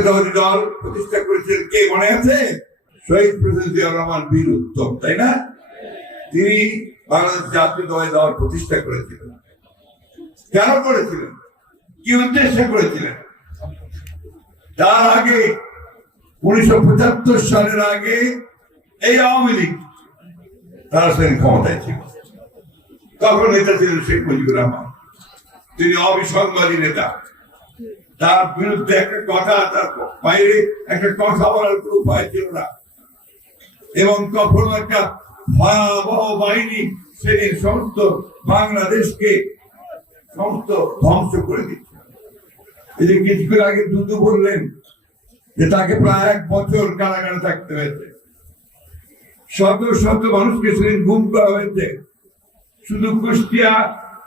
জাতীয়তাবাদী দল প্রতিষ্ঠা করেছিলেন কে মনে আছে? শহীদ প্রেসিডেন্ট জিয়াউর রহমান বীর উত্তম, তাই না? তিনি বাংলাদেশ জাতীয়তাবাদী দল প্রতিষ্ঠা করেছিলেন। কেন করেছিলেন? কি উদ্দেশ্যে করেছিলেন? তার আগে 1975 সালের আগে এই আওয়ামী লীগ তারা সেদিন ক্ষমতায় ছিল। তখন নেতা ছিলেন শেখ মুজিবুর রহমান। তিনি অবিসংবাদী নেতা। তার বিরুদ্ধে একটা কথা, তার বাইরে একটা কথা বলার কোনো উপায় ছিল না। এবং কখনো একটা ভয়াবহ বাহিনী সেদিন সমস্ত বাংলাদেশকে সমস্ত ধ্বংস করে দিচ্ছে। এই যে কিছুক্ষণ আগে দুদু বললেন যে তাকে প্রায় 1 বছর কারাগারে থাকতে হয়েছে। শত শত মানুষকে সেদিন গুম করা হয়েছে। শুধু কুষ্টিয়া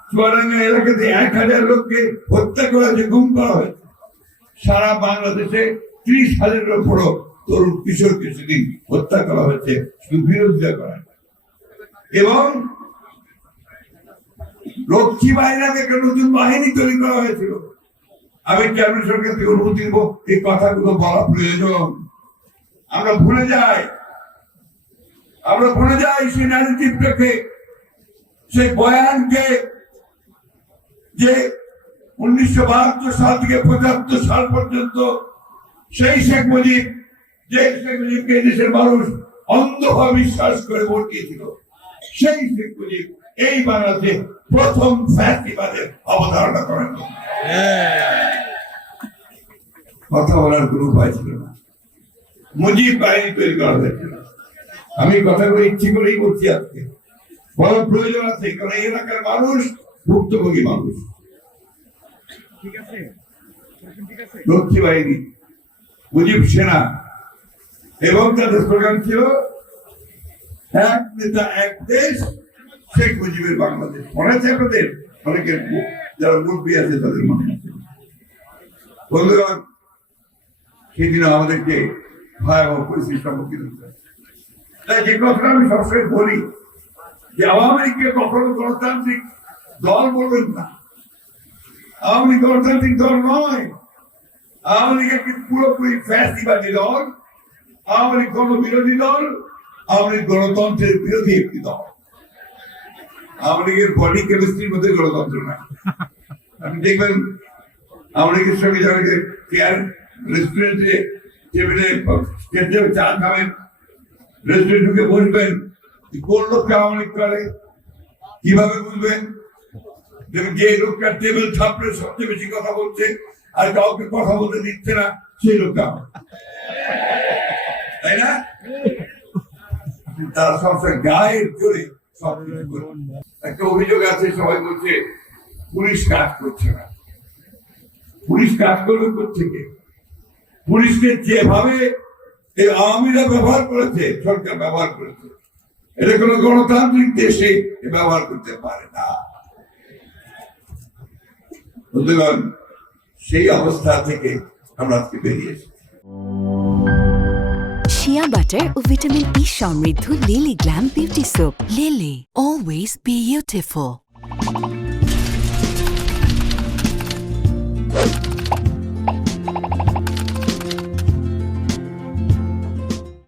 চুয়াডাঙ্গা এলাকাতে 1000 লোককে হত্যা করা হয়েছে, গুম করা হয়েছে। সারা বাংলাদেশে 30,000-এর উপরও তরুণ কিশোরকে সেদিন হত্যা করা হয়েছে শুধু বিরোধিতা করা। এবং রক্ষী বাহিনীকে একটা নতুন বাহিনী তৈরি করা হয়েছিল। আমি চেয়ারম্যান সরকার থেকে অনুমতি দেব, এই কথাগুলো বলা প্রয়োজন। আমরা ভুলে যাই সেই ন্যারেটিভটাকে, সেই বয়ানকে, যে 1972 সাল থেকে 75 সাল পর্যন্ত সেই শেখ মুজিব, যে শেখ মুজিবকে দেশের মানুষ অন্ধভাবে বিশ্বাস করে ভোট দিয়েছিল, সেই শেখ মুজিব এই বাংলাদেশে প্রথম ফ্যাসিবাদের অবধারণা করেন। কথা বলার কোনো উপায় ছিল না। মুজিব বাহিনী তৈরি করা হয়েছিল। আমি কথাগুলো ইচ্ছে করেই বলছি আজকে, বড় প্রয়োজন আছে, কারণ এই এলাকার মানুষ ভুক্তভোগী মানুষ। রক্ষী বাহিনী, মুজিব সেনা, এবং তাদের স্লোগান ছিল এক নেতা এক দেশ, শেখ মুজিবের বাংলাদেশ। মনে আছে আপনাদের? অনেকের যারা মুরব্বী আছে তাদের মনে আছে। বন্ধুগণ, সেদিন আমাদেরকে ভয়াবহ পরিস্থিতির সম্মুখীন হতে হয়। তাই যে কথাটা আমি সবসময় বলি যে আওয়ামী লীগকে কখনো গণতান্ত্রিক দল বলবেন না। আওয়ামী লীগ গণতান্ত্রিক দল নয়। আওয়ামী লীগ একটি পুরোপুরি ফ্যাসিবাদী দল। আওয়ামী লীগ গণবিরোধী দল। আওয়ামী লীগ গণতন্ত্রের বিরোধী একটি দল। আওয়ামী লীগের বডি কেমিস্ট্রির মধ্যে গণতন্ত্র না। আপনি দেখবেন আওয়ামী লীগের সঙ্গে যারা রেস্টুরেন্টে টেবিলে চা খাবেন, রেস্টুরেন্ট ঢুকে বসবেন, কোন লোককে আওয়ামী লীগ করে কিভাবে বুঝবেন? যে লোকটা টেবিল থাপড়ে সবচেয়ে বেশি কথা বলছে আর কাউকে কথা বলতে দিচ্ছে না, সেই লোকটা, তাই না? তারা সবসময় গায়ের জোরে সবকিছু করে। একটা অভিযোগ আছে, সবাই বলছে পুলিশ কাজ করছে না। পুলিশ কাজ করবে কোত্থেকে? পুলিশকে যেভাবে এই আওয়ামীরা ব্যবহার করেছে, সরকার ব্যবহার করেছে, এটা কোনো গণতান্ত্রিক দেশে ব্যবহার করতে পারে না। বন্ধুগণ, সেই অবস্থা থেকে আমরা আজকে বেরিয়েছি। শিয়া বাটার ও ভিটামিন ই সমৃদ্ধ lily glam beauty soap. Lily, always beautiful.